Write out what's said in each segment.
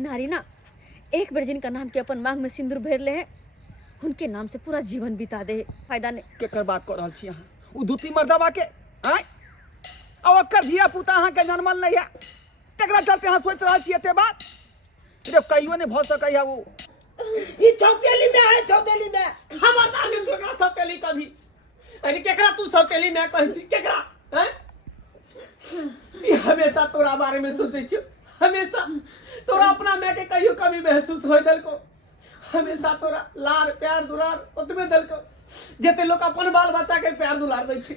के नारी ना एक बेर जिनका नाम के अपन मांग में सिंदूर भर ले है उनके नाम से पूरा जीवन बिता दे। फायदा नहीं केकर बात कर रहल छी अहाँ? उ दूती मर्दबा के आय अब ओकर धिया पुता अहाँ के जन्मल नहीं है, तेकरा चलते अहाँ सोच रहल छी एते बात? रे कहियो नहीं भ सकै है। वो ई छौतेली में है, छौतेली में खबरदार नहीं तोरा सौतेली कभी। अरे केकरा तू सौतेली में कहै छी? केकरा हैं? ई हमेशा तोरा बारे में सोचै छी, हमेशा तोरा अपना में के कहियो कभी महसूस होय दलको? हमेशा तोरा लार प्यार दुलार ओतबे दलको जते लोग अपन बाल बच्चा के प्यार दुलार दै छै।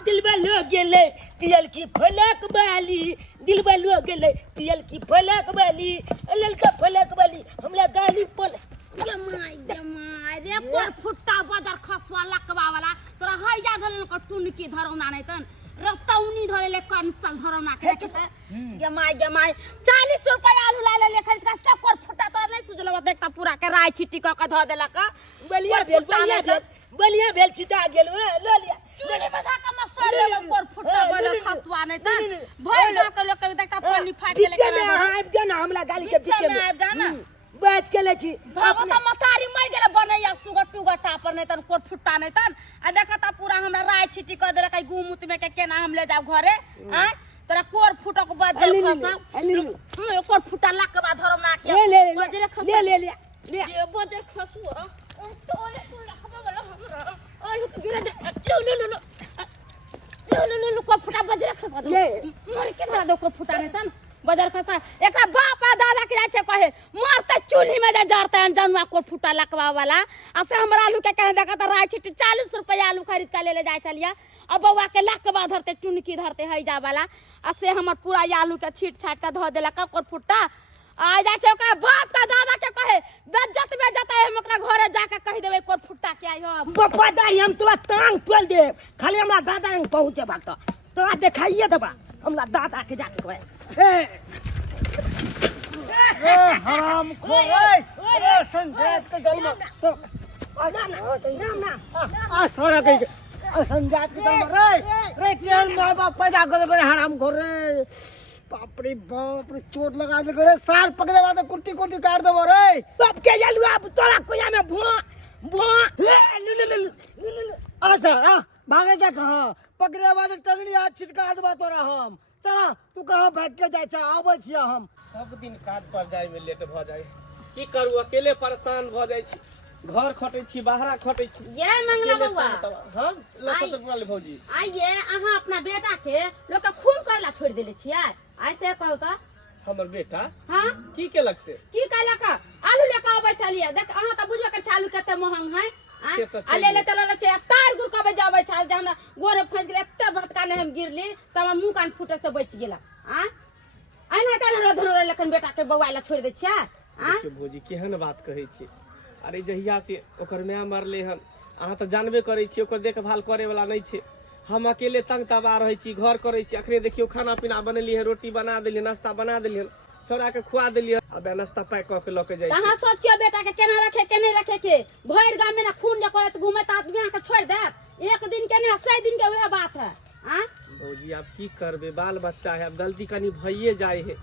दिलबा लो गेले पियल की फलक बाली, दिलबा लो गेले पियल की फलक बाली, ललका फलक बाली हमरा गाली पल जमाई रे पर फुट्टा बदर खसवा लकवा वाला तोरा हई जा धरल को टुनकी धरौना नहीं तन रतौनी धरले कंसल धरौना के जमाई 40 रुपया आलू ला ले खरीद का सब पर फुट्टा तोरा नहीं सुझलवा देखता पूरा के राय छिटी क के ध देलक बलिया भेल छिटा गेल लो लिया चूड़ी में धाका मसर ले पर फुट्टा बदर खसवा नहीं तन भर द के लोग के देखता पानी फाट गेले पीछे में आब जाना हमरा गाली के पीछे में आब जाना बात केले छी बाबा त मतारी मर गेले बनैया सुगर टुगर टापर नहीं तन कोट फुट्टा नहीं तन आ देखता पूरा हमरा राय छिटी क देलक गुमुत में के केना हम ले जाब घरे आ तोरा कोर फुटक बज जा खसा कोर फुट्टा लक के बाद धरम ना के बजरे खसा ले ये बजर खसुआ तोले तू लक बगल हमरा और तू गिरे लो कोर फुट्टा बजरे खसा मर के धरा दो कोर फुट्टा नहीं तन बजर खसा एकरा बाप आ दादा के जाय छै कहे मारते चूल्ही में जा जरते जनुआ कोर फुट्टा लकवा वाला आ से हमरा आलू के कहे देखा त राय छिटी 40 रुपया आलू खरीद के ले जाय चलिया अब बउआ के लकवा धरते टुनकी धरते हई जा वाला आ से हमर पूरा आलू के छीट छाट के ध देलक कोर फुट्टा आ जाय छै ओकरा बाप का दादा के कहे बेज्जत है हम ओकरा घरे जाके कहि देबै कोर फुट्टा के आई हो पप्पा दाई हम तोरा टांग तोड़ दे खाली हमरा दादा के पहुंचे बात तोरा देखाइए देबा हमरा दादा के जाके कहे ए हराम खोर ए संजात के जन्म ना आ सारा के संजात के जन्म रे केहन मां बाप पैदा कर रे हराम खोर रे बाप रे चोट लगा दे रे साल पकड़े बाद कुर्ती काट देबो रे बाप के जालू अब तोरा कोया में भो आ सर आ भागे क्या कहां पकड़े बाद टंगड़ी हाथ छिटका देबा तोरा हम चला तू कहां भाग के जाय छ आबै छिया हम सब दिन काज पर जाय में लेट भ जाय की करू अकेले परेशान भ जाय छी घर खटै छी बाहरा खटै छी ये मंगला बउआ हां लखत बोले भौजी आइए अहाँ अपना बेटा के लोग के खून करला छोड़ देले छियै ऐसे कहू त हमर बेटा हां की केलक से की कहलक आलू लेके आबै चलिए देख अहाँ त बुझबे कर चालू कते महंग है आ ले चलल छै तार गुर कबे जाबै छाल जे हमरा गोरे फंस गेल एते भटका ने हम गिरली त हमर मुंह कान फूटे से बच गेला आ आइना त धनो लेकिन बेटा के बौआइला छोड़ दे छियै आ भौजी केहन बात कहै छी? अरे जहिया से ओकर माय मरले हन अहाँ त जानबे करै छी ओकर देखभाल करे वाला नहीं छै। हम अकेले तंग तबा रहै छी घर करै छी अखरे देखियो खाना पीना बनेली है रोटी बना देली नाश्ता बना देली छोरा के खुआ देली अब नाश्ता पैक क के लके जाय छी। कहां सोचियो बेटा के केना रखे के नहीं रखे के भर गांव में ना खून जे करत घूमे त आदमी के छोड़ दे एक दिन के नहीं 100 दिन के वह बात है आ भौजी अब की करबे बाल बच्चा है अब गलती कनी भइए जाय है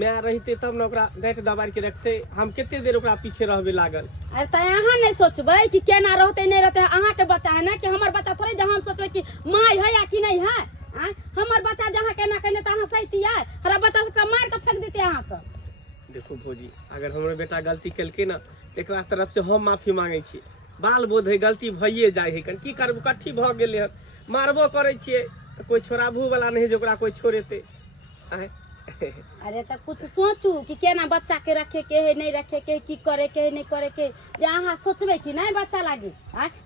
मैं रहते तब न ओकरा डांट दबार के रखते हम कितने देर ओकरा पीछे रहबे लागल। अरे त अहाँ नहीं सोचबै कि केना रहते नहीं रहते अहाँ के बच्चा है ना कि हमर बच्चा थोड़े जे हम सोचबै कि माय है या कि नहीं है हमर बच्चा जहां केना कहले त अहाँ सहित है हमरा बच्चा के मार के फेंक देते अहाँ सब। देखो भौजी अगर हमर बेटा गलती केलके ना एकरा तरफ से हम माफी मांगे छी बाल बोध है गलती भइए जाय है कन की करबो कट्ठी भ गेले हन मारबो करे छिए त कोई छोड़ाबू वाला नहीं जोकरा कोई छोड़ेते अरे त कुछ सोचू कि केना बच्चा के रखे के है नहीं रखे के की करे के नहीं करे के जे अहाँ सोचबे कि नहीं बच्चा लागी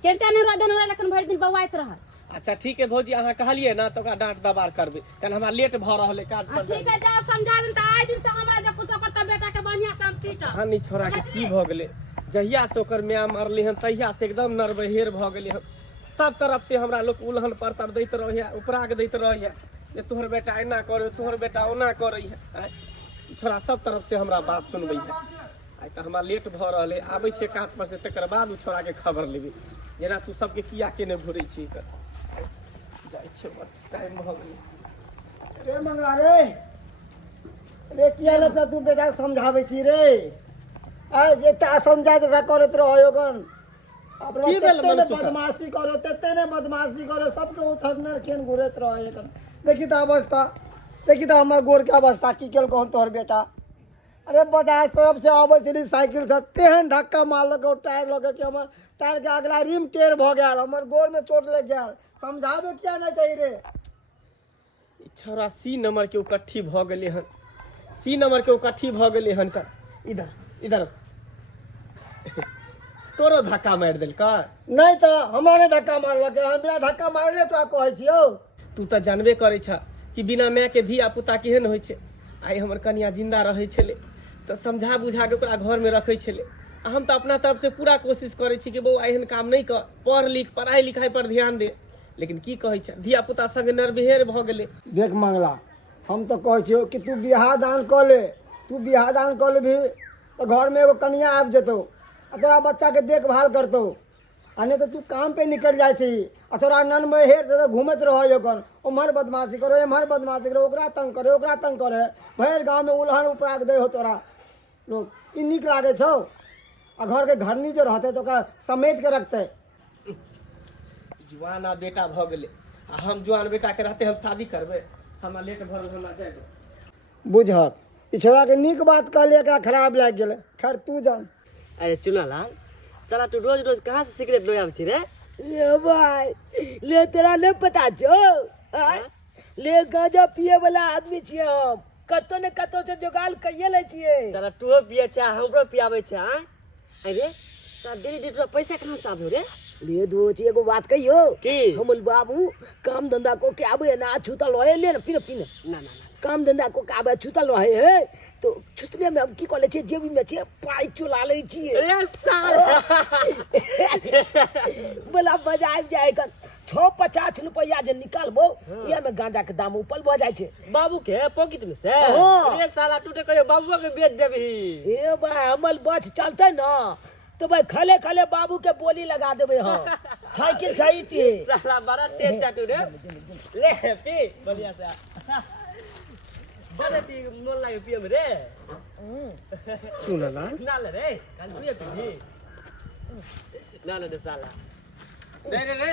केनते नहीं रोदन हो लेकिन भर दिन बवाइत रह। अच्छा ठीक है भौजी अहाँ कहलिए ना तो डांट दबार करबे कन हमरा लेट भ रहले काज पर ठीक है जा समझा देन त आइ दिन से हमरा जे कुछ करता बेटा के बढ़िया से हम पीट हानि छोरा के की भ गेले जहिया से ओकर माय मरले हन तहिया से एकदम नरबहेर भ गेले हन सब तरफ से हमरा लोग उलहन परतर दैत रहैया उपराग दैत रहैया जे तोहर बेटा एना करे तोहर बेटा ओना करे है छोरा सब तरफ से हमरा बात सुनबै है आइ त हमरा लेट भ रहले आबै छै काट पर से तकर बाद उ छोरा के खबर लेबे जेना तू सबके किया के ने घुरै छी कर जाय छै टाइम भ गेलै रे मंगला रे रे किया ने अपना तू बेटा समझावे छी रे आ जे ता समझा जैसा करत रहो गन अपना की भेल तेते ने मनसुखा? बदमाशी करो तेते ने बदमाशी करो सबके उठनर केन घुरत रहो गन देखी त अवस्था देखी त हमर गोर के अवस्था की केल कहन तोहर बेटा अरे बाजार सब से आवे छली साइकिल से तेहन धक्का मारलक टायर लगे कि हमर टायर के अगला रिम टेढ़ भ गेल हमर गोर में चोट लग गेल समझावे क्या नहीं चाहिए रे ई छौड़ा सी नंबर के इकट्ठी भ गेले हन सी नंबर के इकट्ठी भ गेले हन कर इधर इधर तोरो धक्का मारि देलक नहीं तो हमारे धक्का मारलक हमरा धक्का मारले तोरा कहै छियौ तू तऽ जानबे करै छ कि बिना माय के धिया पुता केहन होइ छै आइ हमर कनिया जिंदा रहै छलै तऽ समझा बुझा के ओकरा घर में रखै छलै आ हम तऽ अपना तरफ से पूरा कोशिश करै छी कि बौआ एहन काम नहीं कर पढ़ लिख पढ़ाई लिखाई पर ध्यान दे लेकिन की कहै छ धिया पुता संग नरबेहर भ गेलै देख मंगला हम तो कहै छियौ कि तू बियाह दान कऽ ले तू बियाह दान कऽ लेबही तो घर में एगो कनिया आबि जेतौ आ तोरा बच्चा के देखभाल करतौ आ नहीं तो तू काम पे निकल जाइ छी आ तोरा नन में हेर से घूमत रहो ओकर उम्हर बदमाशी करो एम्हर बदमाशी करो ओकरा तंग करे भैर गाँव में उल्हन उपराग दे हो तोरा लोग ई नीक लागे छौ आ घर के घरनी जो रहते तो ओकरा समेट के रखते जवान आ बेटा भ गेलै आ हम जवान बेटा के रहते हम शादी करबै हमरा लेट भर होना चाहिए बुझत ई छोरा के नीक बात कहले एकरा खराब लाग गेले खैर तू जान अरे चुनालाल साला तू रोज रोज कहाँ से सिगरेट ले आवे छी रे ले भाई ले तेरा नहीं पता छो आय? ले गांजा पिए वाला आदमी छिए हम कतो ने कतो से जुगाड़ कइये ले छिए साला तू पिए छ हमरो पियावे छ अरे साला डेली डेली पैसा कहाँ से आवे रे ले दो छी एगो बात कहियो की हमल बाबू काम धंधा को के आबे ना छूतल रहे ले ना फिर पीने ना ना काम धंधा को के आबे छूतल रहे है तो छुतबे में हम की कले छी जेबी में छी पाई चुला ले छी अरे साला बोला बजाय जाए कर 650 रुपया जे निकालबो ये में गांजा के दाम ऊपर भ जाय छे बाबू के पॉकेट में से हाँ। अरे साला तू तो कहियो बाबू के बेच देबही ए भाई हमल बच चलते ना तो भाई खले खले बाबू के बोली लगा देबे हम साइकिल चाहिए साला बड़ा तेज चाटू रे ले पी बढ़िया से बड़े पी मन लागे पिए में रे सुन ना ना ले रे काल पिए पी ना ले दे साला रे रे रे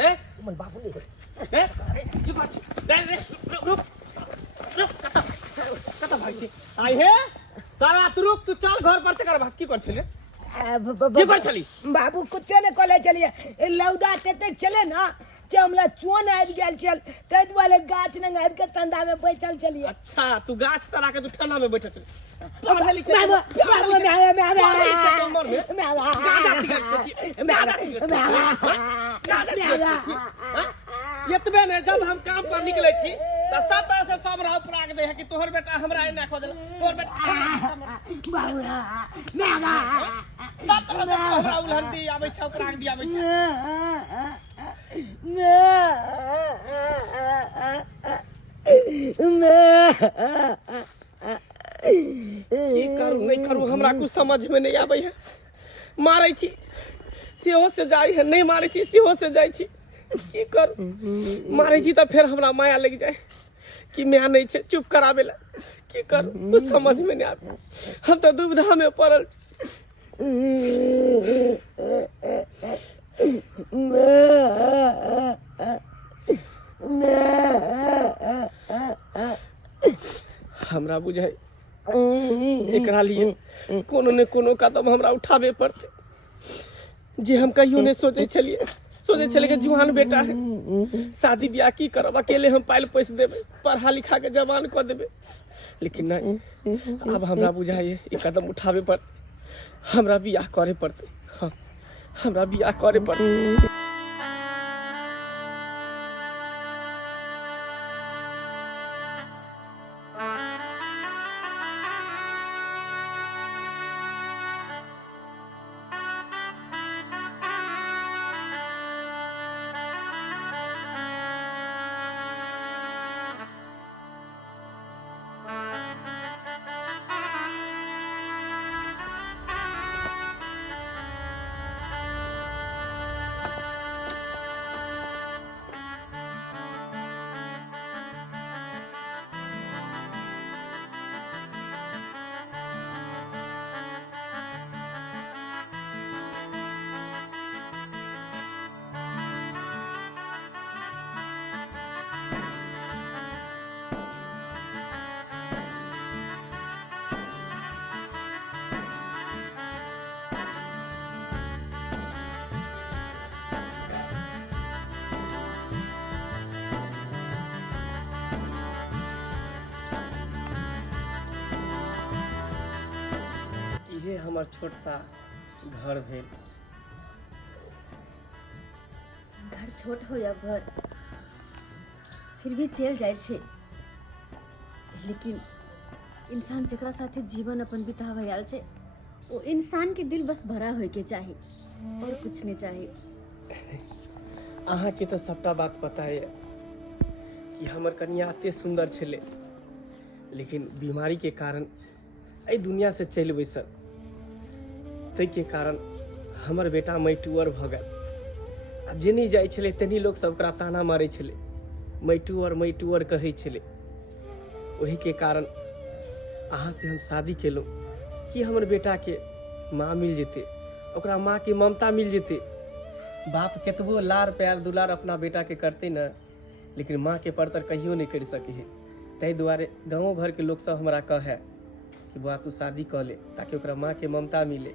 रे हमल बाबू ने रे की बात छै रे रे रुक रुक कता भाई छी आई हे सारा तू रुक तू चल घर पर तकर बात की कर छले की कर छली बाबू कुछ ने कले चलिए लौदा तेते चले ना चमला चोन आबि गेल चल तै दुआरे गाछ न आबि के तंदा में बैठल चलिए अच्छा तू गाछ तरा के तू ठंडा में बैठल छली पढ़े लिखे बाबू में गांजा सिगरेट पची गांजा सिगरेट गांजा सिगरेट एतबे ने जब हम काम पर निकले छी त सब तरह से सब राह प्राग दे है कि तोहर बेटा हमरा एना खो देला तोहर बेटा बाबू सब तरह से हमरा उलहन दी आबै छै प्राग दी आबै छै की करू नहीं करू हमरा कुछ समझ में नहीं आबै है मारै छी सेहो से जाय है नहीं मारै छी सेहो से जाय छी की कर मारै छी त फिर हमरा माया लग जाए कि मैं नहीं छे चुप कराबे ला की कर कुछ समझ में नहीं आबै हम तो दुविधा में पड़ल हमरा बुझाई एकरा लिए कोनो ने कोनो कदम हमरा उठाबे पड़ते जे हम कहियो नहीं सोचे छलिए कि जुहान बेटा है शादी ब्याह की करब अकेले हम पाइल पैस देबे पढ़ा लिखा के जवान कर देबे लेकिन नहीं अब हमरा बुझाइए ई कदम उठाबे पड़ हमरा बियाह करे पड़ते हाँ हमरा बियाह करे पड़ते इहे हमर छोट सा घर भेल। घर छोट हो या घर फिर भी चल जाए छे, लेकिन इंसान जकरा साथे जीवन अपन बितावे आयल छे वो इंसान के दिल बस भरा होय के चाही और कुछ नहीं चाहिए। अहाँ के तो सबटा बात पता है कि हमर कन्या एते सुंदर छले, लेकिन बीमारी के कारण एहि दुनिया से चलि बैसल। ताहि के कारण हमर बेटा मैटुअर भ गेल। आ जेनी जाइ छले तेनी लोग सब ओकरा ताना मारै छले, मैटुअर मैटुअर कहै छले। ओही के कारण अहाँ से हम शादी केलहुँ कि हमर बेटा के माँ मिल जेते, ओकरा माँ के ममता मिल जेते। बाप केतबो लार प्यार दुलार अपना बेटा के करते न, लेकिन माँ के परतर कहियो नहीं कर सके है। ताहि दुआरे गाँव भर के लोग सब हमरा कहे कि बुआ तू शादी कर ले, ताकि ओकरा माँ के ममता मिले,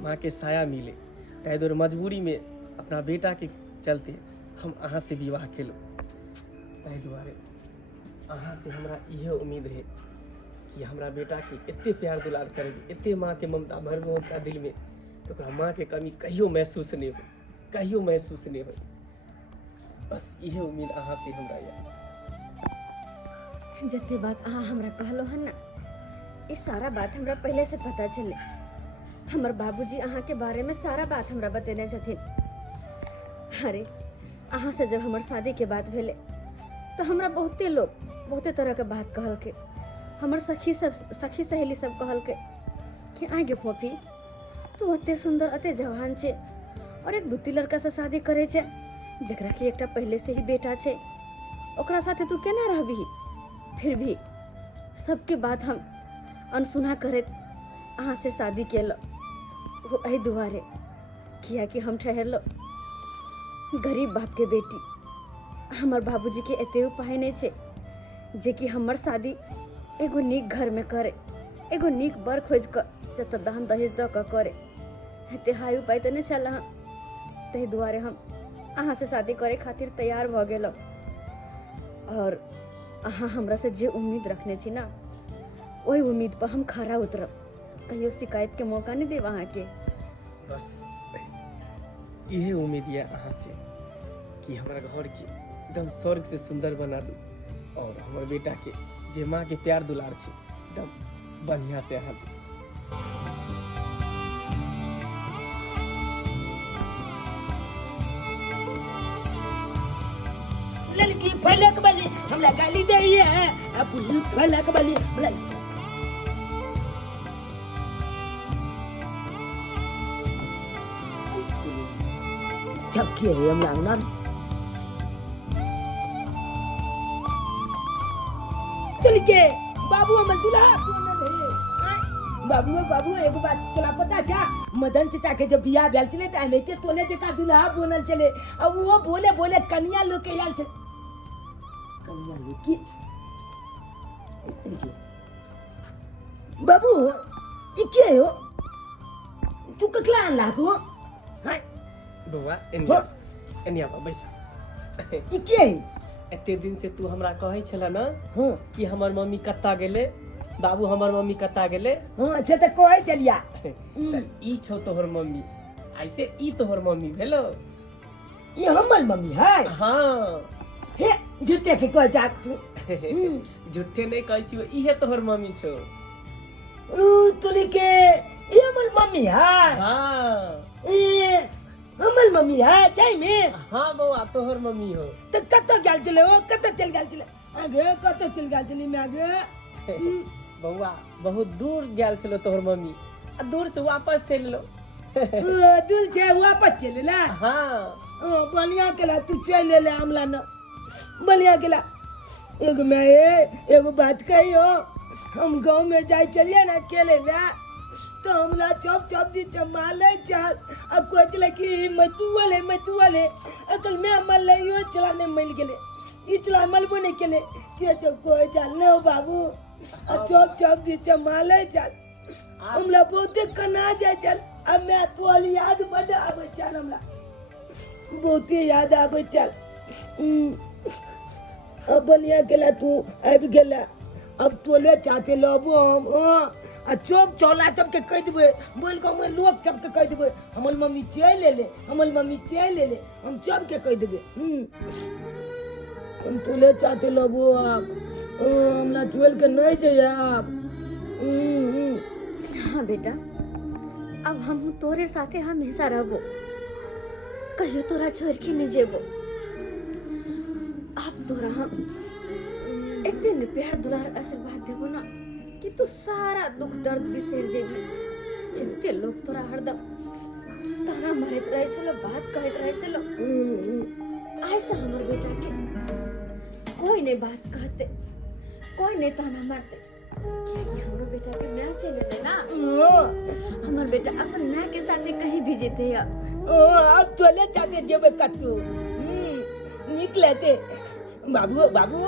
माँ के साया मिले। ताहि दुआरे मजबूरी में अपना बेटा के चलते हम अहाँ से विवाह केलहुँ। ताहि दुआरे अहाँ से हमरा इहे उम्मीद है कि हमरा बेटा के एते प्यार दुलार करेगी, एते माँ के ममता भरबे ओकरा दिल में, तो ओकरा माँ के कमी कहियो महसूस नहीं हो, कहियो महसूस नहीं हो। बस इहे उम्मीद अहाँ से हमरा है। जते बात अहाँ हमरा कहलो हन ना, ई सारा बात हमरा पहले से पता चले। हमर बाबूजी अहाँ के बारे में सारा बात हमरा बतेने छथिन। अरे अहाँ से जब हमर शादी के बात भेले तो हमरा बहुते लोग बहुते तरह के बात कहल के। हमर सखी सहेली सब कहल के कि आगे फोफी तू अते सुंदर अते जवान छे और एक बुत्ती लड़का से शादी करे छे जकरा कि एकटा पहले से ही बेटा छे, ओकरा साथे तू केना रहबी। फिर भी सबके बात हम अनसुना करत अहाँ से शादी केलो, वो एहि दुआरे किया कि हम ठहरलो गरीब बाप के बेटी। हमर बाबूजी के एते उपाय नहीं छे जे कि हमर शादी एगो नीक घर में करे, एगो नीक बर खोज कर जत दान दहेज द के करे। एते हाई उपाय तो नहीं चल। ताहि दुआरे हम अहाँ से शादी करे खातिर तैयार भ गेलो। और अहाँ हमरा से जे उम्मीद रखने छी ना, वही उम्मीद पर हम खरा उतरब। कहियो शिकायत के मौका नहीं देब अहाँ के। बस इहे उम्मीद है अहाँ से कि हमारा घर के एकदम स्वर्ग से सुंदर बना दू, और हमारे बेटा के जे माँ के प्यार दुलार छे एकदम बढ़िया से अहाँ दू। लड़की फलक वाली हमरा गाली दे है, अब फलक वाली छपकी है हम लांगना। चल के बाबू हम दूल्हा बनल है। बाबू बाबू एगो बात तोला पता छा, मदन चाचा के जब बियाह भेल चले त एनाहिते तोले जका दूल्हा बनल चले। अब वो बोले बोले कन्या लोग के आयल छे, कन्या लोग की बाबू ई के हो तू ककला आनला को? हाय बउआ एनिया बैसा। ई के एते दिन से तू हमरा कहै छला ना हां कि हमर मम्मी कत्ता गेले, बाबू हमर मम्मी कत्ता गेले। हां अच्छा त कहै चलिया ई छौ तोहर मम्मी, ऐसे ई तोहर मम्मी भेलो। ये हमर मम्मी है। हाँ हे झूठे के कह जा तू। झूठे नहीं कहै छी, इहे तोहर मम्मी छौ। तोरी के ये हमर मम्मी है। हाँ ए हमर मम्मी है चाय में। हाँ बउआ तोहर मम्मी हो। तो कत्तो गेल चले हो, कत्तो चल गेल चले आगे, कत्तो चल गेल चली में आगे। बउआ बहुत दूर गेल छलो तोहर मम्मी, आ दूर से वापस चल लो। दूर से वापस चले ला। हाँ बलिया केला तू चल ले हमला न बलिया केला। एगो मैं एगो बात कहियो, हम गांव में जाय चलिए ना अकेले ला तो हमला चौप चौप दी चमाले चाल अब कोई चले कि मतू वाले अकल में मल ले यो चला ने मिल गेले ई चला मलबो नहीं केले चे चौप कोई चाल ने हो बाबू चौप चौप दी चमाले चाल हमला बहुते कना जाय चल। अब मैं तोल याद बड़ा अब चल हमला बहुते याद अब चल। अब बनिया गेला तू अब गेला, अब तोले चाहते लबो हम आ चुप चौला चप के कह देबे बोल को मैं लोग चप के कह देबे हमर मम्मी चाय ले ले हमर मम्मी चाय ले ले हम चप के कह देबे हम तुले चाहते लबो आप हमरा चुल के नहीं जाए आप हाँ बेटा, अब हम तोरे साथे हमेशा रहबो, कहियो तोरा छोड़ के नहीं जेबो। अब तोरा हम एक दिन प्यार दुलार आशीर्वाद देबो ना कि तू सारा दुख दर्द बिसर जेबी। जितने लोग तोरा हरदम ताना मारत रहे चलो, बात कहत रहे चलो, ऐसा हमर बेटा के कोई नहीं बात कहते, कोई नहीं ताना मारते। क्या हमरो बेटा के मैं चले ना, हमर बेटा अपन माँ के साथे कहीं भी जेते या अब चले जाते जेबे कतू निकलते बाबू बाबू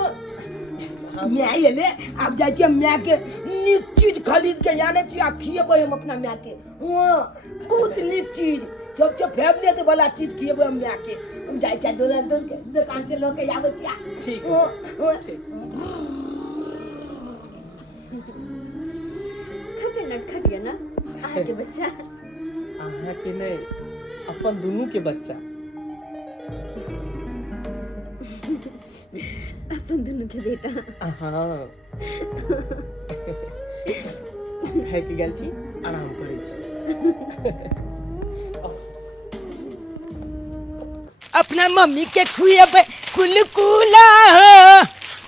मैं ये ले अब जाए छियै मैं के नीक चीज खरीद के जाने छियै खिएबै हम अपना मैं के बहुत नीक चीज सब फेवरेट वाला चीज खिएबै हम मैं के हम जाए छियै दोस्त के दुकान से लेके आबै छियै। ठीक खटे नटखटिया ना आहा के बच्चा, अहाँ के नहीं, अपन दोनों के बच्चा। अपन दोनों के बेटा। हाँ खाए के गेल छी, आराम करै छी। अपना मम्मी के खुएबै कुलकुला हो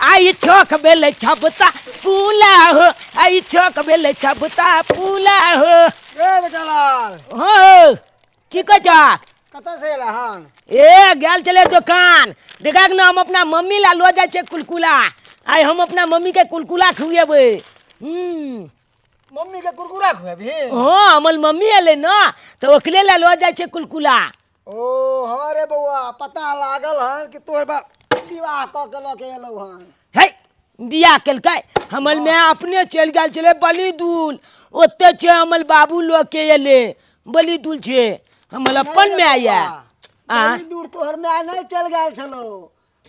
आई छोक बेले छबता पुला हो आई छोक बेले छबता पुला हो ए बेटा लाल हो की कह जा कतऽ से एला हन? ए गेल चले दुकान देखा ना हम अपना मम्मी ला लो जाए छे कुलकुला आई हम अपना मम्मी के कुलकुला खुएबै। मम्मी के कुरकुरा खुएबी? हाँ हमर मम्मी एले ना तो ओकरे ला लो जाए छे कुलकुला। ओ हाँ रे बउआ, पता लागल हन कि तोहर बाप विवाह क के लके एलौ हन। है दिया केलकै हमर मैं अपने चल गेल चले बलि दूल ओते छे हमर बाबू लोग के एले बलि दूल छे हमर अपन में आया बड़ी दूर तोहर में नहीं चल गए छलो।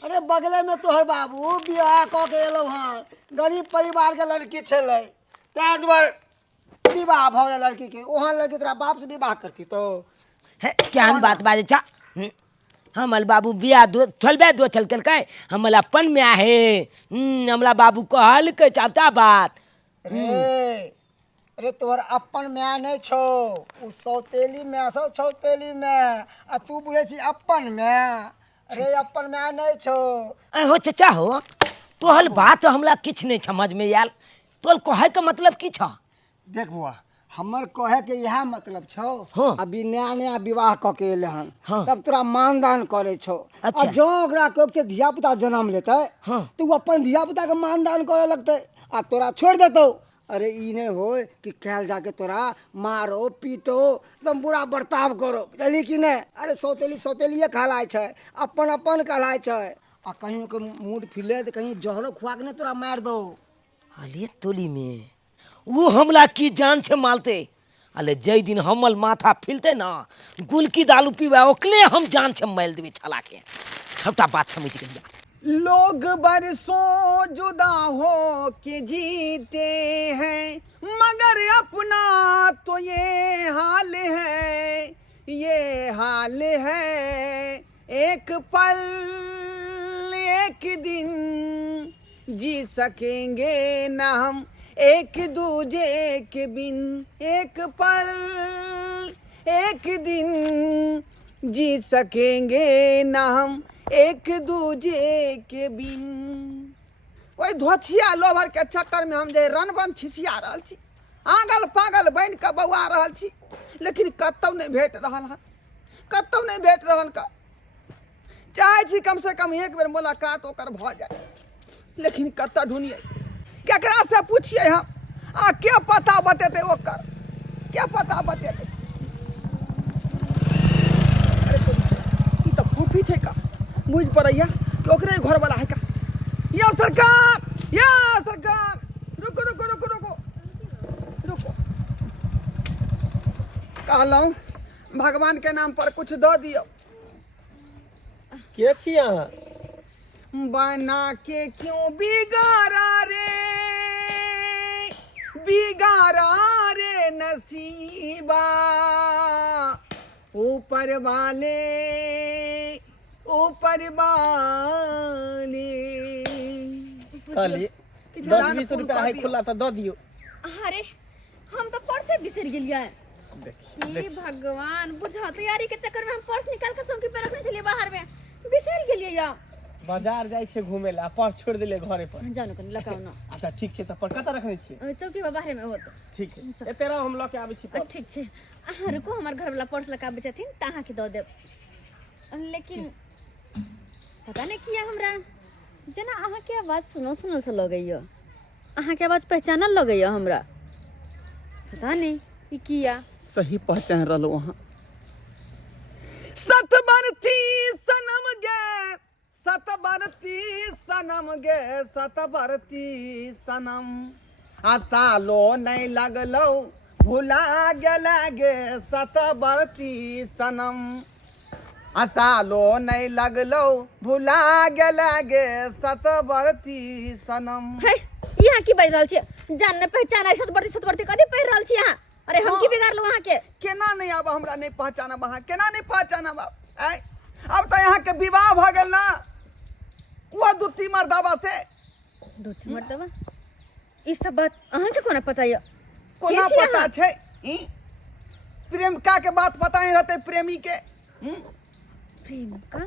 अरे बगले में तोहर बाबू विवाह क के एलौ हन, गरीब परिवार के लड़की छलै, तै दुआरे विवाह भ गेल लड़की के। ओहन लड़की तोरा बाप से विवाह करती तो है क्या बात बाजे छा हमर बाबू बिया दो चलबे दो चल केलकै हमर अपन में आहे हमरा बाबू कहल के चाहता बात। अरे तोहर अपन में नहीं छो, उ सौतेली में छौ, सौतेली में आ तू बुझे छी अपन में। अरे अपन में नहीं छो। हो चाचा हो तोहल बात हमरा किछ नहीं समझ में आयल, तोल कहे के मतलब की छ? देख बुआ हमर कहे के यह मतलब छौ। हाँ। अभी नया नया विवाह क के एले हन। हाँ। तब तोरा मानदान करे छौ। अच्छा। आ जो ओकरा के धिया पुता जन्म लेते हाँ। तू अपन धिया पुता के मानदान करे लगते आ तोरा छोड़ देतो। अरे ई नहीं हो कि कहल जाके तोरा मारो पीटो एकदम बुरा बर्ताव करो, बुझली कि नहीं? अरे सौतेली सौतेलिए कहलाय छै, अपन अपन कहलाय छै। आ कहीं ओकर मूड फिले तो कहीं जहरो खुआ के नहीं तोरा मार दो। अले तोली में वो हमला की जान से मालते अले जय दिन हमल माथा फिलते ना गुलकी दालू पीवा ओकले हम जान से माल देवे छला के छोटा बात समझ के दिया। लोग बरसों जुदा हो के जीते हैं मगर अपना तो ये हाल है, ये हाल है। एक पल एक दिन जी सकेंगे ना हम एक दूजे के बिन, एक पल एक दिन जी सकेंगे ना हम एक दूजे के बिन। वही धोछिया लोभर के चक्कर में हम जे रन बन छिसिया रहल छी, आगल पागल बन के बौआ रहल छी, लेकिन कतौ नहीं भेट रहल हन, कतौ नहीं भेट रहल का। चाहे छी कम से कम एक बेर मुलाकात ओकर भ जाए, लेकिन कतौ ढूंढिए केकरा से पूछिए हम आ क्या पता बतेते ओकर, क्या पता बतेते। अरे ई तो फूफी छै का, बुझ पड़ैया कि ओकरे घर वाला है का। या सरकार, या सरकार, रुको रुको रुको रुको रुको, कहलौं भगवान के नाम पर कुछ दो दियो। के छी अहाँ? बना के क्यों बिगाड़ा रे, बिगाड़ा रे नसीबा, ऊपर वाले खाली 10-20 रुपया है खुला था दो दियो। अरे हम तो पर्स बिसर गेलिए। हे भगवान, बुझा तैयारी के चक्कर में हम पर्स निकाल के चौकी पे रखने चलिए बाहर में, बिसर गेलिए या। बाजार जाय छे घूमे ला, पर्स छोड़ देले घरे पर। जानो कनी लगाओ ना। अच्छा ठीक छे, त पर कत रखने छे? चौकी पे बाहर में होत। ठीक है, ए तेरा हम लके आबै छी पर्स। ठीक छे। अहाँ रुको, हमर घर वाला पर्स लगा आबै छथिन त अहाँ के दऽ देब। लेकिन पता नहीं किया हमरा जना अहाँ के आवाज सुनो से लगैया, अहाँ के आवाज पहचानल लगैया हमरा, पता नहीं ई किया। सही पहचान रहलो वहाँ। सतबरती सनम गे, सतबरती सनम गे, सतबरती सनम, सालो नहीं लगलो भुला गेला गे सतबरती सनम, सालो नहीं लगलो भुला गेला गे सतबरती सनम। है यहाँ की बाज रहल छी? जान न पहचान है सतबरती कथी पढ़ रहल छी यहाँ? अरे हम की बिगाड़लू वहाँ के? केना नहीं आबा हमरा नहीं पहचाना वहाँ, केना नहीं पहचाना बा? अब तो यहाँ के विवाह भ गेल ना, वो दूती मर्दावा से। दूती मर्दावा? ई सब बात अहाँ के कोना पता या? कोना पता छे? प्रेमिका के बात पता ही रहते प्रेमी के। प्रेमिका?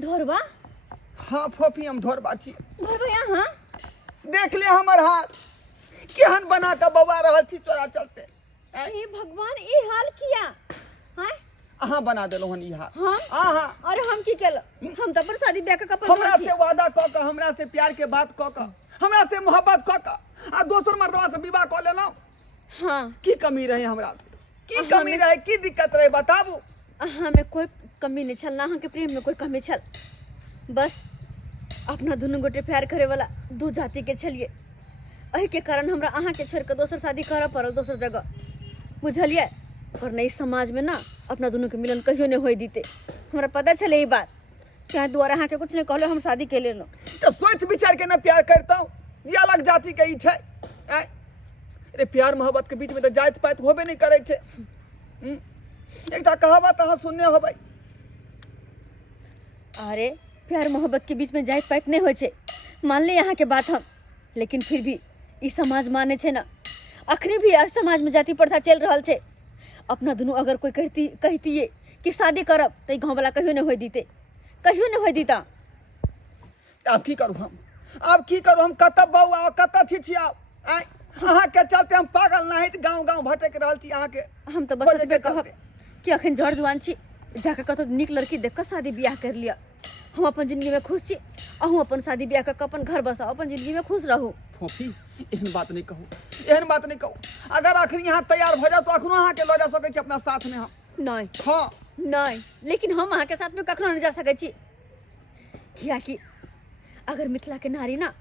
ढोरबा? हाँ फोफी, हम ढोरबा छी। ढोरबा यहाँ? देख ले हमर हाथ केहन बना के बौआ रहल छी तोरा चलते। हे भगवान, ई हाल किया? हैं? अहाँ बना देलो हन ई हाल। हाँ? आहा, अरे हम की केल? हम तो अपन शादी ब्याह के कपड़ हमरा से वादा क के, हमरा से प्यार के बात क के, हमरा से मोहब्बत क के आ दोसर मर्दवा से विवाह क लेलौ। हाँ। की कमी रहे हमरा से? की कमी रहे, की दिक्कत रहे बताबू? हमें कोई कमी नहीं छल ना, अहाँ के प्रेम में कोई कमी छल। बस अपना दुनू गोटे प्यार करे वाला दू जाति के छलिए, एही के कारण हमरा अहाँ के छोड़ के दोसर शादी करऽ पड़ल दोसर जगह, बुझलिए? और नई समाज में ना अपना दोनों के मिलन कहियो नहीं होई दीते। हमरा पता चले ये बात, क्या द्वारा अहाँ के कुछ नहीं कहलो, हम शादी के लेलो। तो सोच विचार के ना प्यार करता हूँ, ये अलग जाति के ही छे। अरे प्यार मोहब्बत के बीच में तो जात पात होबे नहीं करे छे। एकटा कहावत अहाँ सुनने होबै। अरे प्यार मोहब्बत के बीच में जात पात नहीं होय छे, मान ले यहाँ के बात हम, लेकिन फिर भी ई समाज माने छे ना, अखनी भी आज समाज में जाति प्रथा चल रहल छे। अपना दुनू अगर कोई कहती कि शादी करब तो गाँव वाला कहियो नहीं होय दीते, कहियो नहीं होय दीता। अब की करूँ हम? अब की करूँ हम? कत बउआ कत छिछिया अहाँ के चलते हम पागल नहीं तो गाँव भटक रहल छी। अहाँ के हम तो बस एतबे कहब कि अखन जड़ जवान छी, जाके कतौ नीक लड़की देख कर शादी ब्याह कर लिया। हम अपन जिंदगी में खुश छी, अहूँ अपन शादी ब्याह कर अपन घर बसाओ, अपन जिंदगी में खुश रहू। फोफी एहन बात नहीं कहू, एहन बात नहीं कहू। अगर आखिर यहाँ तैयार हो जाओ तो अखनो अहाँ के ले जा सकै छी अपना साथ में हम। नहीं हाँ नहीं, लेकिन हम अहाँ के साथ में कखनो नहीं जा सकै छी, कियाकि अगर मिथिला के नारी ना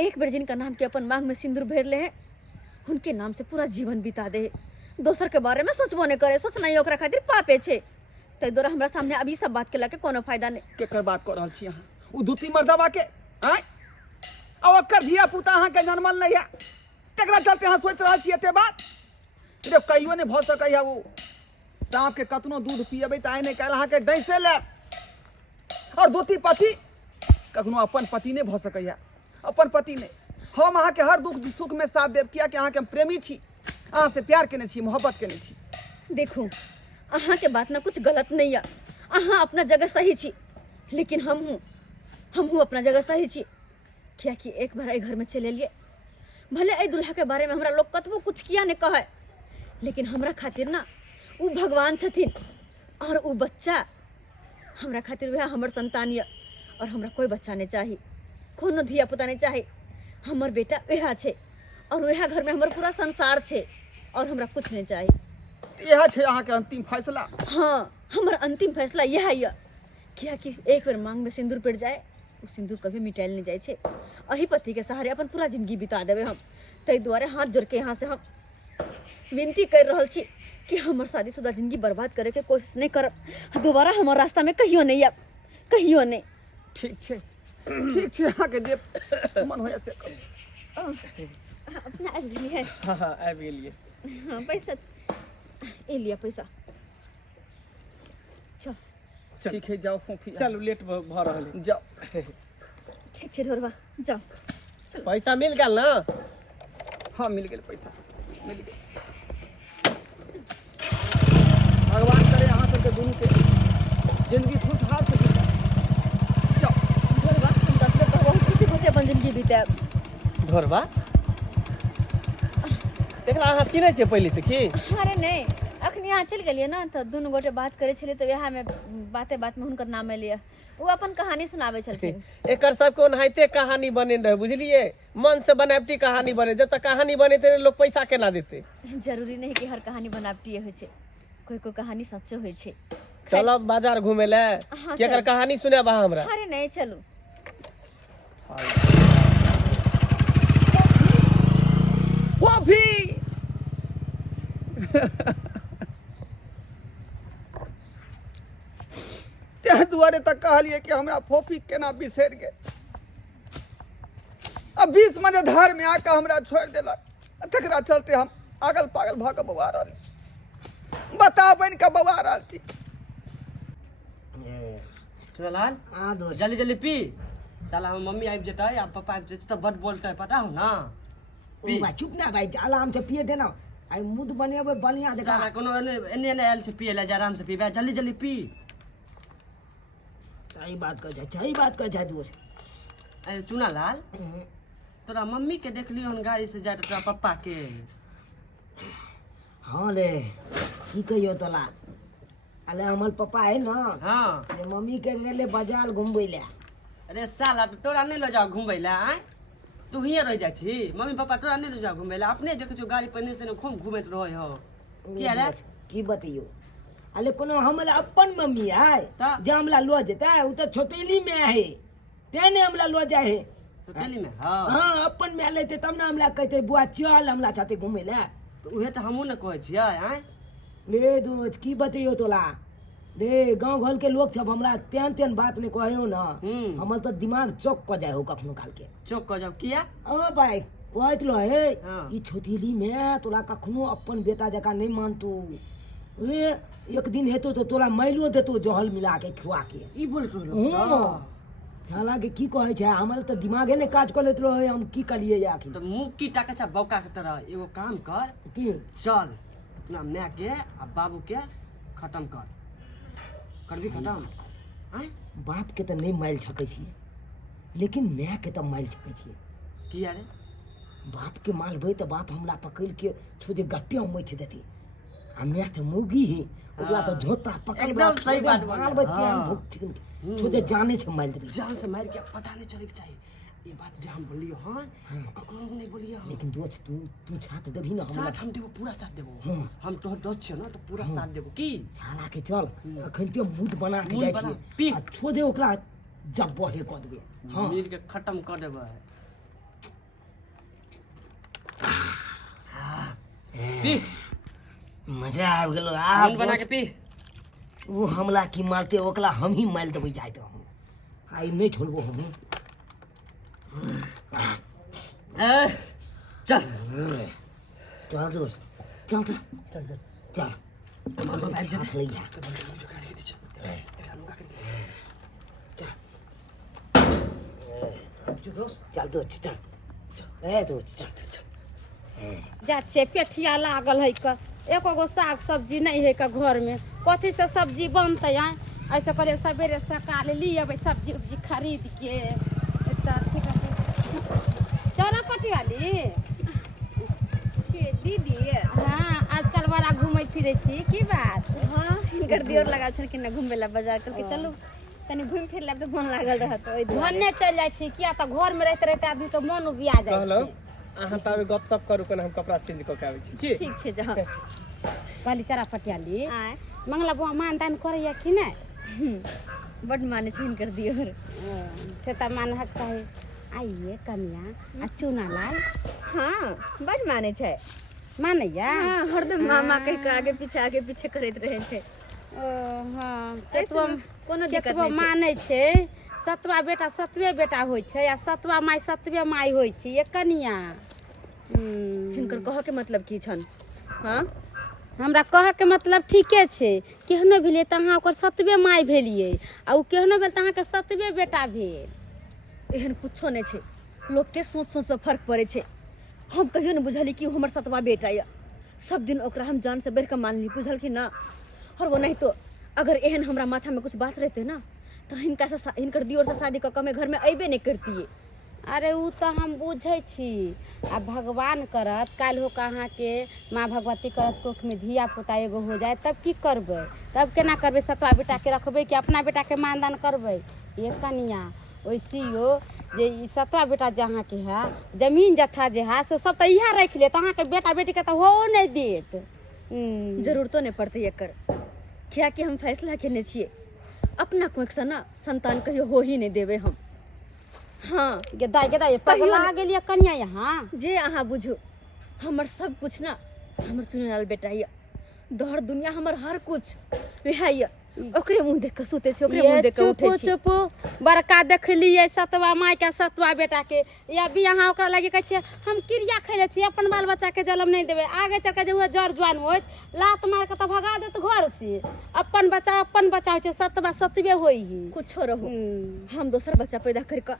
एक बेर जिनका नाम के अपन मांग में सिंदूर भर ले हैं, उनके नाम से पूरा जीवन बिता दे, दोसर के बारे में सोचबो नहीं करे, सोचना ही ओकरा खातिर पापे छे। तै द्वारा हमरा सामने अभी सब बात के कोनो फायदा नहीं। केकर बात कर रहल छी अहाँ? उ दूती मर्दवा के अब ओकर धिया पुता अहाँ के जन्मल नहीं है, तेकरा चलते अहाँ सोच रहल छी एते बात? रे कहियो नहीं भ सकैया। उ सांप के कतनो दूध पियबै त आइ नहीं काल्हि अहाँ के डैसे ले। और दूती पति कखनो अपन पति नहीं भ सकैया, अपन पति नहीं। हम अहाँ के हर दुख सुख में साथ देब, किया कि अहाँ के हम प्रेमी छी, अहाँ से प्यार केने छी, मोहब्बत केने छी। देखो अहाँ के बात ना कुछ गलत नहीं है, अहाँ अपना जगह सही छी, लेकिन हम हूँ अपना जगह सही छी। क्या कि एक बार घर में चले लिए, भले ए दुल्हा के बारे में हमरा लोग कतबो कुछ किया ने कहे, लेकिन हमरा खातिर ना वो भगवान छथिन, और वो बच्चा हमरा खातिर वह हमर संतान है। और हमरा कोई बच्चा नहीं चाहिए, कोनो धिया पुता नहीं चाहिए, हमर बेटा वह छे, और वह घर में हमर पूरा संसार छे, और हमरा कुछ नहीं चाहिए। यह छे अहाँ के अंतिम फैसला? हाँ, हमारा अंतिम फैसला यह है, क्या कि एक बार मांग में सिंदूर पड़ जाए, वो सिंदूर कभी मिटाइल नहीं जाए छे। अही पति के सहारे अपन पूरा जिंदगी बिता देवे हम। तै द्वारे हाथ जोड़ के यहाँ से हम विनती कर रहल छी कि हमर शादीशुदा जिंदगी बर्बाद करे के कोशिश नहीं करब, दोबारा हमार रास्ता में कहियो नहीं आब, कहियो नहीं। ठीक छे, ठीक छे, अहाँ के जे मन होय से करू। अपना आबि गेलियै हाँ हाँ आबि गेलियै। हाँ पैसा ए लिया पैसा चल ठीक है जाओ फूफी चलू लेट भऽ रहल है। जाओ। ठीक छै ढोरबा जाओ पैसा मिल गेल ना? हाँ मिल गए पैसा मिल गए। भगवान करे अहाँ सबके दुनू के जिंदगी खुशहाल से बीते। जाओ। ढोरबा हम तऽ अपने बहुत खुशी खुशी अपन जिंदगी बिताएब। ढोरबा एकरा अहाँ चिन्है छियै पहिले से की? अरे नहीं अखनी यहाँ चलि गेलियै ना तऽ दुनू गोटे बात करै छलियै तऽ वएह में बाते बात में हुनकर नाम एलियै। वो अपन कहानी सुनाबै छलखिन। एकर सबके ओनाहिते कहानी बने रहे बुझलिए। मन से बनावटी कहानी बने, जब तक कहानी बनेते लोग पैसा केना देते? जरूरी नहीं कि हर कहानी बनावटी होइ छै, कोई कोई कहानी सच्चो होइ छै। चलो बाजार घूमे ले हाँ, कि एकर चल। कहानी सुने बा हमरा। अरे नहीं चलू फूफी तेह दुआरे तक कहलिए कि हमरा फोफी केना बिसरि गेल। अब 20 मजे धार में आके हमरा छोड़ देलक, तकरा चलते हम अगल पागल भऽ कऽ बौआ रहल। बता बन के बौआ रहल छी। लाल हाँ दोस्त जल्दी जल्दी पी। साला हम मम्मी आबि जेतै आ पापा आबि जेतै तऽ बड बोलतै पता हो ना। ओ भाई चुप ना भाई आराम से पिए देना। आई मुंह बनेबे बढ़िया जगह। साला कोनो एने एने आयल से पिए ले जा, आराम से पी। जल्दी जल्दी पी। सही बात कर जा, सही बात कर जा दोस्त। अरे चुना लाल तोरा मम्मी के देखलियो हन गाड़ी से जाते तोरा पप्पा के। हाँ रे की कहियो तोला। अरे हमर पापा है ना हाँ अरे मम्मी के गेले बाजार घुमबै ले। अरे साला तो तोरा नहीं ले जाओ घूमबै ला। तू हियाँ रह जाइ छी, मम्मी पापा तोरा नहीं ले जाओ घूमबै ला। अपने देखे छो गाड़ी पर से खूब घूमैत रहे हो। किया रे? की बतियो अरे कोनो हमरा अपन मम्मी है ता? जे हमरा लो जेता उ तो छोटेली में है तेने हमरा लो जाए है। सोतेली में हाँ हाँ अपन में लेते तब ना हमरा कहते बुआ चल हमरा साथे घूमे ले। तो उहे तो हमहू ने कहै छियै। आय रे दोस्त की बतियो तोला रे गांव घर के लोग सब हमरा तेन तेन बात ने कहियो ना हमर तो दिमाग चौक क जाए हो कखनो काल के। चौक क जाओ किया? ओ भाई कहत लो हे हाँ। ई छोटीली में तोला कखनो अपन बेटा जका नहीं मानतू। ए एक दिन हेतो तो तोला मैलो देतो जहल मिला के खुआ के। ई बोल तो साला के की कहे छै हमर तो दिमागे ने काज कर लेत रहे हम की करिए या आखिर। तो मुंह की टाके छ बौका के तरह। एगो काम कर, की चल अपना माँ के आ बाबू के खत्म कर। करबी खत्म? आय बाप के तो नहीं माइल सकै छिए लेकिन माय के तो माइल सकै छिए। किया रे? बाप के मालबै तो बाप हमरा पकड़ के छोजे गट्टे मैथ देती। हमरा तो मुगी ही ओकरा तो धोता पकड़ एकदम सही बात बोल। मालबै के हम भुक छोजे जाने छ माइल देबी। जान से मार के पता नहीं चले के चाहिए। ये बात जो हम बोलियो हां ककरो नहीं बोलियो। लेकिन दोस्त तू साथ देबी ना हमरा। साथ हम देबो, पूरा साथ देबो। हाँ। हम तोहर दोस्त छ ना तो पूरा साथ देबो की। साला के चल अखन ते मूड बना के मूड जाय बना, छी पी। आ छोजे ओकरा जब बहे क देबे। हां मिल के खत्म कर देबो। पी मजा आ गेलो। आ मन बना के पी। वो हमला की मारते ओकला हम ही माइल देबै जाय तो आई नहीं छोड़बो हम। चल चल दोस्त चल चल चल साथ ले जा। चल दोस्त चल ए दोस्त चल। जा छे पेठिया लागल है क एको गो साग सब्जी नहीं है का घर में। कथी से सब्जी बनते हैं? ऐसे करे सवेरे सकाल ली अबे सब्जी उब्जी खरीद के ठीक है। चौरापट्टी वाली दीदी हाँ आजकल बड़ा घूमे फिरे छी की बात? हाँ हिनकर दियोर लगा छलखिन ना घूमे ला बाजार करके चलू तनी घूम फिर लेब तो मन लागल रहत। ओइ दुआरे भने चल जाए छी किया तो घर में रहते रहते आदमी तो मन उबिया जाए कहलो छी। अहाँ तावे गपशप करू कने हम कपड़ा चेंज क के आबै छी की? ठीक छै जाओ। कहली चौरापट्टी वाली आय मंगला बुआ मान दान करैया कि नहीं? बड माने छै हिनकर दियोर। से तो मान हक कहे आइए कन्या आ चूना लाल हाँ बड माने छै। मानैया। हाँ हरदम मामा कह के आगे पीछे करैत रहे छै। हाँ ऐसे में कोनो दिक्कत केतबो नहीं छै। मानै छै सतवा बेटा सतवे बेटा होइ छै आ सतवा माय सतवे माय होइ छै ये कनिया। हिनकर कह के मतलब की छन? हाँ, हमरा कह के मतलब ठीके छै, केहनो भेलिए त अहाँ ओकर सतवे माय भेलिए आ उ केहनो भेल त अहाँ के सतवे बेटा भेल। एहन कुछो नहीं छे, लोग के सोच सोच में फर्क पड़े छे। हम कहियो नहीं बुझली कि उ हमर सतवा बेटा या। सब दिन ओकरा हम जान से बढ़ के मानली, बुझल कि ना। और वो नहीं तो अगर एहन हमरा माथा में कुछ बात रहते ना तो हिनकर दियोर से शादी क में घर में अबे नहीं करती। अरे उ तो हम बुझे छी, आ भगवान करत काल हो कहाँ के माँ भगवती करत कोख में धिया पुता एगो हो जाए तब की करबे, तब केना करबे सतवा बेटा के रखबे कि अपना बेटा के मानदान करबे। ये कनिया वैसियो जे ई सतवा बेटा जहाँ के है जमीन जथा जे है से सब तो इहा रख ले, अहाँ के बेटा बेटी के तो हो नहीं देत। जरूरतो नहीं पड़ते एकर, क्या कि हम फैसला केने छिए अपना कोख से ना संतान कहियो हो ही नहीं देवे हम। हाँ, गेदा गेदा ये पगला गेलिए कनिया यहाँ। जे अहाँ बुझू, हमर सब कुछ ना हमर सुने लाल बेटा या। दौड़ दुनिया हमर हर कुछ वह या। ओकरे मुंह देख के सुते छी, ओकरे मुंह देख के उठे छी। चुप बड़का देखलिए सतवा माय के सतवा बेटा के, या भी यहाँ ओकरा लगे कहे छे हम क्रिया खैले छी अपन बाल बच्चा के जन्म नहीं देवे, आगे चल के जे हुआ जड़ जवान होय लात मार के तो भगा देत घर से। अपन बच्चा होय सतवा सतवे होई ही कुछो रहो। हम दोसर बच्चा पैदा करके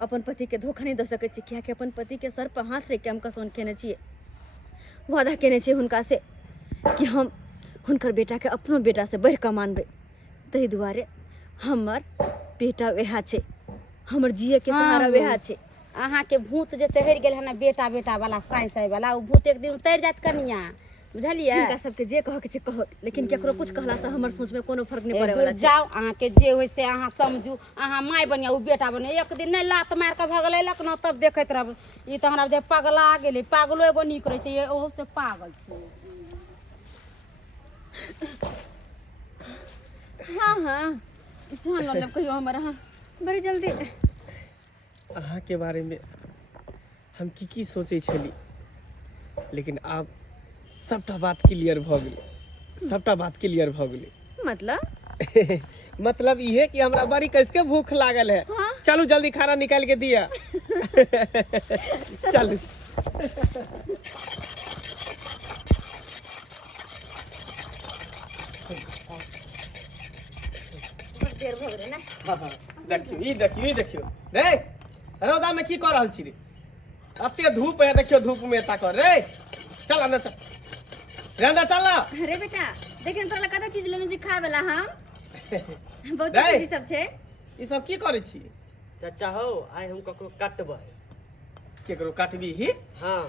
अपन पति के धोखा नहीं दे सके छी, क्या कि अपन पति के सर पर हाथ रख के हम कसम केने छिए, वादा केने छिए हुनका से कि हम हुनकर बेटा के अपनो बेटा से बढ़ के मानबे। तही दुआरे हमर बेटा वह छे, हमर जिए के सहारा वह छे। अहाँ के भूत जे चढ़ गेल है ना बेटा बेटा वाला साई साई वाला, उ भूत एक दिन उतर जात कनिया, बुझलिए। इनका सबके जे कह के छे कहो, लेकिन केकरो कुछ कहला से हमर सोच में कोनो फर्क नहीं पड़े वाला छे। जाओ अहाँ के जे होय से अहाँ समझू, अहाँ माय बनिया उ बेटा बनिया। एक दिन नहीं लात मार के भगलैलक न तब देखैत रहब। ई त हमरा जे पगला गेलै, पागलो एगो निक रहे छै, ये ओहो से पागल छै। हाँ हाँ, जान लो कहियो हमारा। हाँ, बड़ी जल्दी अहाँ के बारे में हम की सोचे छली, लेकिन आब सबटा बात क्लियर भ गेलै, सबटा बात क्लियर भ गेलै। मतलब मतलब ये कि हमरा बड़ी कैसे भूख लागल है। हाँ? चलू जल्दी खाना निकाल के दिया। चलू। देर भ गेलै ना। हाँ, देखियो रे रौदा में की कर रहल छी रे? अते धूप है, देखियो धूप में एता कर रे। चल अंदर चल, रे अंदर चल ना। अरे बेटा देखिन तोरा ला कता चीज लेने छी खाए वाला हम। बहुत रे। चीज सब छे। ई सब की करे छी? चाचा हो आइ हम ककरो काटबै। केकरो काटबी ही? हाँ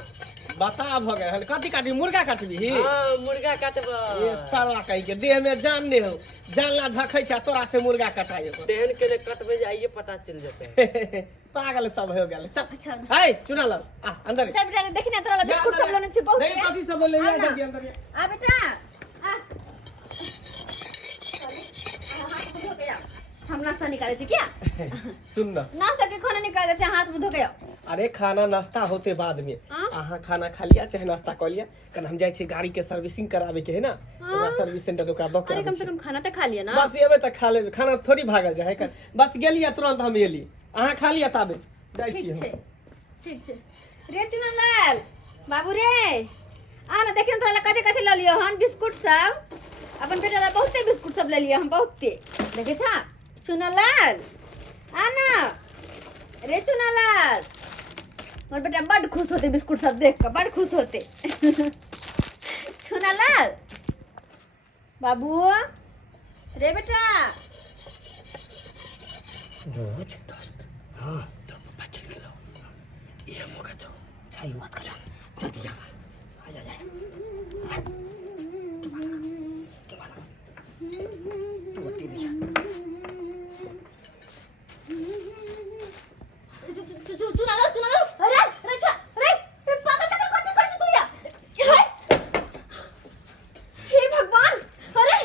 बता भ गए कथी काटबी? मुर्गा काटबी ही? हाँ मुर्गा काटबै। ये साला कहीं के देह में जान नहीं हो, जानला झखै छ तोरा से मुर्गा कटाए। तेहन के कटबै जे आइए पता चल जेतै। पागल सब हो गेल। चल अच्छा हाय चुना ल आ अंदर। चल बेटा देखिन तोरा ला बिस्कुट सब लेने छी बहुत। नहीं कथी सब बोले आ ना। अंदर ये। आ बेटा आ हाथ धो के आ। हम नाश्ता निकाले छी क्या? सुन ना, नाश्ता के खाना निकाले छी, हाथ धो के आ। अरे खाना नाश्ता होते बाद में हाँ? अहाँ खाना खा लिया चाहे नाश्ता कर लिया, कल हम जाए छी गाड़ी के सर्विसिंग करावे के है ना, ओकरा सर्विस सेंटर ओकरा दो अरे के कम से कम खाना तो खा लिया ना। बस एबे तक खा लेबे, खाना थोड़ी भागल जाए कर। बस गेलिया तुरंत हम एली, अहाँ खा लिया ताबे जाई छी ठीक हम। छे ठीक छे। रे चुनलाल बाबू रे आ ना देखिन तोरा ला कथी कथी ल लियो हन बिस्कुट सब। अपन बेटा ला बहुते बिस्कुट सब ले लियो हम, बहुते देखे छा। चुनलाल आ ना रे चुनलाल, मोर बेटा बड़ खुश होते बिस्कुट सब देख के, बड़ खुश होते। चुनलाल बाबू रे बेटा रोज दोस्त हाँ तो पप्पा चल गेलो, ये मौका छो छाई मत कर, जल्दी आ जा जा मोती दिया। चुनलाल अरे अरे अरे पागल चक्कर कथी कर छी तू या? हाय हे भगवान, अरे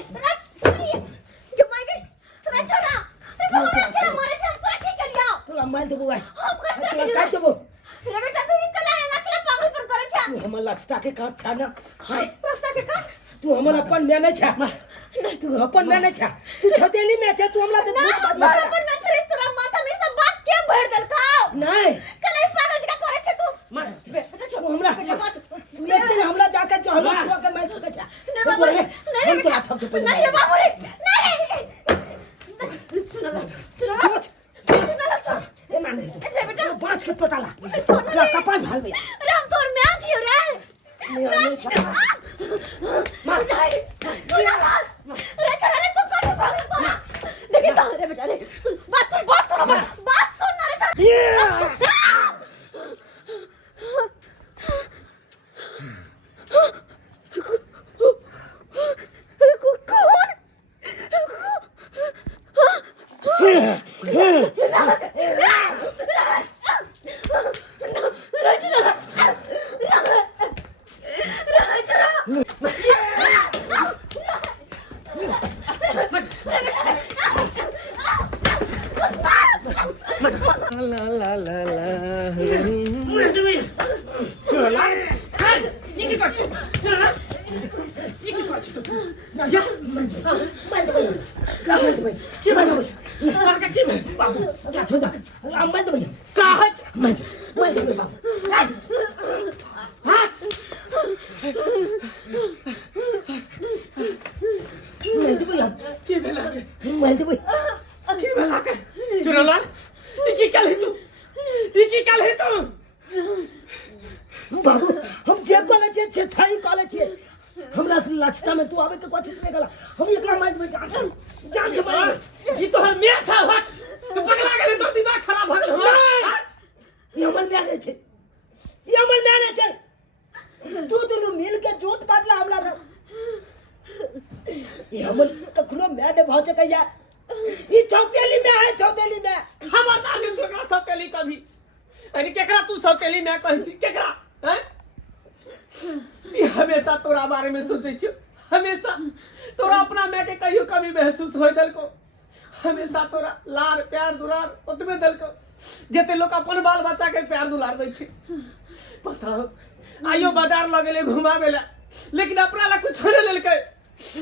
ये माय गई अरे छोरा, अरे भगवान क्या मारे से हम तोरा ठीक कर लिया। तोरा मार देबो भाई, हम कर तोरा काट देबो। रे बेटा तू ही कला है नकला पागलपन करे छा। तू हमर लक्षता के काट छा ना। हाय रस्ता के का तू हमर अपन में नहीं छा, तू अपन में नहीं छा, तू छतेली में छा, तू हमरा तो ना झूठ मत मार मार। अपन में छोरे तोरा माथा भर दल खाओ नहीं कलाई पागल का करे छे तू मार बेटा तू हमरा एक दिन हमरा जाके चहलो के मैं छके जा नहीं बाबू रे नहीं रे बेटा नहीं रे बाबू रे नहीं सुनो सुनो सुनो ए मान रे बेटा बांच के टोटाला पूरा कपाल भाल गया राम तोर में आथी रे नहीं छका मार नहीं सुनो रे चला रे तू कर पागल पागल देखिए रे बेटा रे बात सुन बात सुन रे बाबू हम जे कॉलेज छे छाई कॉलेज छे हमरा लक्षता में तू आवे के कोशिश नहीं कला हम एकरा मैच में जान मार ई तो हम मैच है हट तू पगला गेले तो दिमाग खराब भ गेल हमर ये हमर मैच छे ये हमर मैच छे तू दोनों मिल के झूठ बातला हमला ना ये हमर कखनो मैच भ सकैया ई चौतेली में है चौतेली में खबरदार दिन तोरा सौतेली कभी अरे केकरा तू सौतेली में कहै छी केकरा हैं ये हमेशा तोरा बारे में सोचै छी हमेशा तोरा अपना मैं के कहियो कभी महसूस होय दल को हमेशा तोरा लार प्यार दुलार ओतबे दल को जेते लोग अपन बाल बच्चा के प्यार दुलार दै छी पता आइयो बाजार लगेले घुमावे ला लेकिन अपना ला कुछ नहीं लेलकै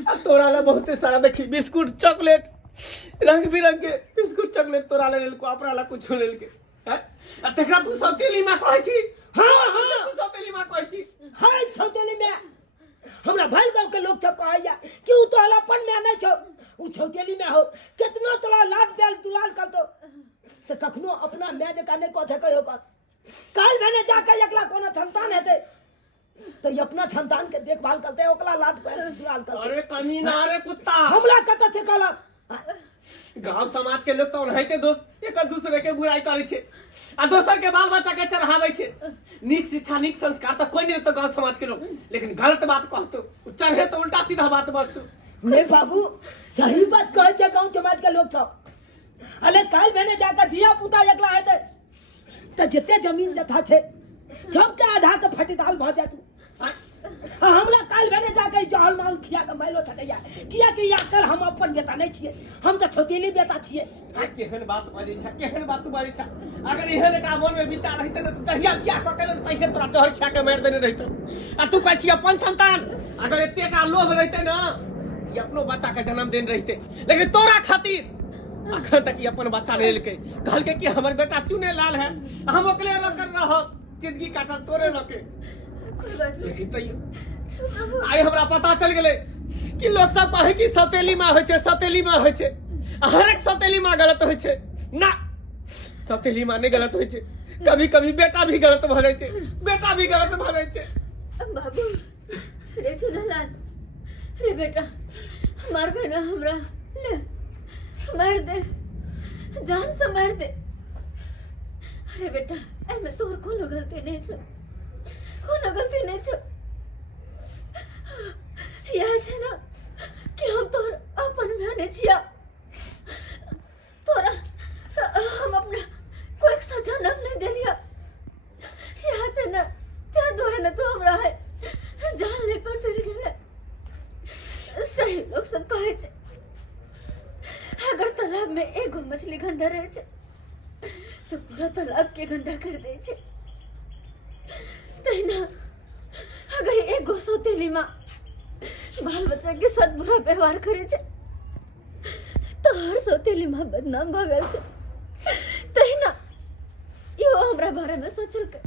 अब तोरा ला बहुते सारा देखी बिस्कुट चॉकलेट रंग बिरंग के बिस्कुट चॉकलेट तोरा ले लेलको अपना ला कुछ लेलकै हैं आ तेकरा तू सौतेली में कहै छी हां हां तू सौतेली में कहै छी हां चौतेली में हमरा भाई गांव के लोग सब कहैया कि उ तो हलापन में नहीं छौ उ चौतेली में हो कितना तोरा लाड प्यार दुलाल करतो से कखनो अपना मैं जे काने को छकै हो काल मैंने जाके एकला कोनो संतान हेते तो ये अपना संतान के देखभाल करते ओकला लाड प्यार दुलाल करते अरे कमीना रे कुत्ता हमला कत छे काला गांव समाज के लोग तो रहते दोस्त एक दूसरे के बुराई करे छे आ दोसर के बाल बच्चा के चढ़ावे छे नीक शिक्षा नीक संस्कार तो कोई नहीं तो गांव समाज के लोग लेकिन गलत बात कहतो चढ़े तो उल्टा सीधा बात बसतो नहीं बाबू सही बात कहै छे गांव समाज के लोग सब अरे काल मैंने जाकर धिया पुता एकला हेते त जते जमीन जथा छे सब के आधा के फटीदाल भ जातू हमला काल मैंने जाके जहल माल खिया के मैलो छकैया किया कि याकर हम अपन बेटा नहीं छिए हम तो छोटीली बेटा छिए केहन बात बाजै छ केहन बात बाजै छ अगर एहन एकरा मन में विचार रहिते न त चाहिया बियाह क केले तइहे तोरा चहर खा के मार देने रहितो आ तू कहै छी अपन संतान अगर एते का लोभ रहते न कि अपनो बच्चा के जन्म देन रहिते लेकिन तोरा खातिर अखन तक अपन बच्चा ले लेके कहल के कि हमर बेटा चुने लाल है हम ओकले रकर रह जिंदगी काटल तोरे लके लेकिन तइयो आइ हमरा पता चल गेले कि लोग सब कहे कि सौतेली मां होय छै सौतेली मां होय छै हर एक सौतेली मां गलत होय छै ना सौतेली मां नहीं गलत होय छै कभी कभी बेटा भी गलत भ जाय छै बेटा भी गलत भ जाय छै बाबू रे चुनलाल रे बेटा मार बेना हमरा ले मार दे जान से मार दे अरे बेटा ए मैं तोर कोनो गलती नहीं छ कोनो गलती नहीं छ याद है ना कि हम तोर अपन बहने छिया तोरा हम अपना कोई सजा नहीं देलिया याद है ना त्या द्वारा न तो हमरा है जान ले पर तुर गेले सही लोग सब कहे छे अगर तालाब में एगो मछली गंदा रहे छे तो पूरा तालाब के गंदा कर दे छे तैना अगर एगो सौतेली मां बाल बच्चा के साथ बुरा व्यवहार करे छे तो हर सौतेली मां बदनाम भ गेल छे तैना बारे में सोचल के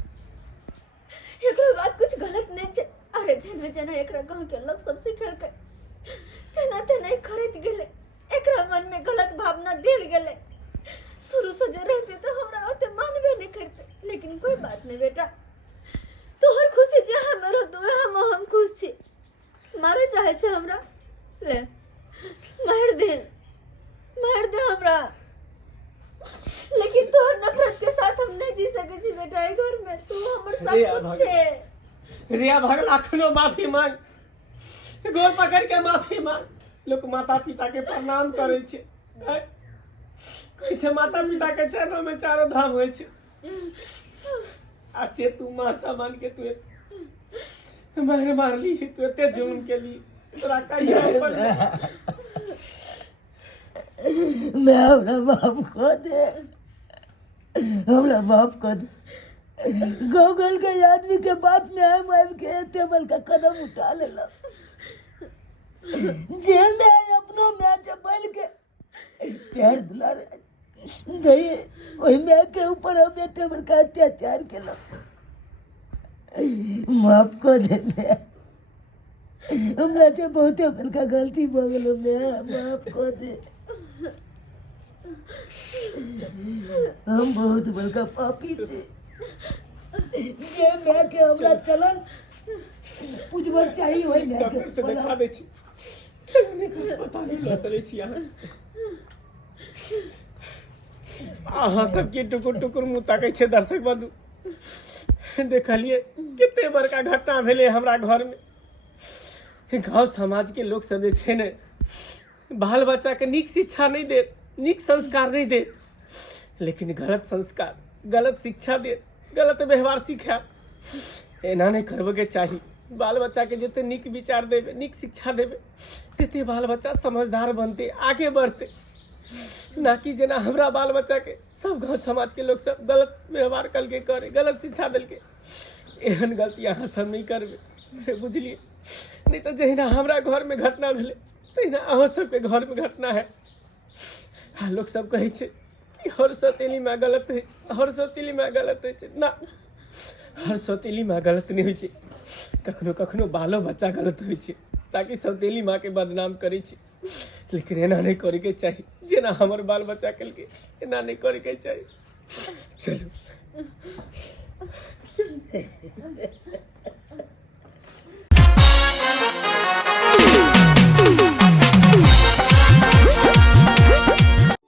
एकरो बात कुछ गलत नहीं छे। अरे जना जना एकरा गांव के लोग सब सिखल के जना तना खरीद गेले, एकरा मन में गलत भावना दिल गेले। शुरू से जो रहते तो हमरा ओते मानबे नहीं करते, लेकिन कोई बात नहीं बेटा, तोहर खुशी जहाँ में रहतो हम खुश छी। मारे चाहे छे हमरा ले मार दे हमरा, लेकिन तोहर नफरत के साथ हम नहीं जी सके छी बेटा। ए घर में तू हमर सब कुछ छे। रिया भगला खनो माफी मांग, गोर पकड़ के माफी मांग। लोग माता पिता के प्रणाम करे छे, कहै छे माता पिता के चरणों में चारों धाम होय छे। आ से तू मां समान के तू मार ली, तू एते जुल्म के ली, तोरा कहिया पर मैं हमरा बाप को दे, हमरा बाप को दे। गौगल के आदमी के बात में हम आब के टेबल का कदम उठा लेला। जे मैं अपनो मैच बैल के पैर दुलार दई, ओही मैं के ऊपर हम टेबल का अत्याचार केला। माफ कर दे मैं, हमरा से बहुत बड़का गलती भ गेलो, मैं माफ कर दे। हम बहुत बड़का पापी थे। जे मैं के हमरा चलन पूछब चाहिए होय मैं के डॉक्टर से दिखा दे छी, चलने का पता नहीं चले छी। अहाँ सबके टुकुर टुकुर मुँह ताकै छे दर्शक बंधु। देखलिए कितने बड़का घटना भेले हमरा घर में। गांव समाज के लोग सब छे ने बाल बच्चा के नीक शिक्षा नहीं दे, नीक संस्कार नहीं दे, लेकिन गलत संस्कार, गलत शिक्षा दे, गलत व्यवहार सिखा। एना नहीं करबे के चाहिए। बाल बच्चा के जितने नीक विचार देवे, नीक शिक्षा देवे, तेते बाल बच्चा समझदार बनते, आगे बढ़ते। ना कि जना हमरा बाल बच्चा के सब गांव समाज के लोग सब गलत व्यवहार कल के करे, गलत शिक्षा दिल के। एहन गलती अहाँ सब नहीं करबे, बुझलिए। नहीं तो जहिना हमरा घर में घटना भेले तहिना अहाँ सबके घर में घटना है। हाँ, लोग सब कहे छे कि हर सौतेली में गलत है, हर सौतेली में गलत है। ना, हर सौतेली में गलत नहीं हो, कखनो कखनो बालो बच्चा गलत हो, ताकि सौतेली माँ के बदनाम करे छे। लेकिन एना नहीं करे के चाहिए, जेना हमर बाल बच्चा कल के एना नहीं करे के चाहिए। चलो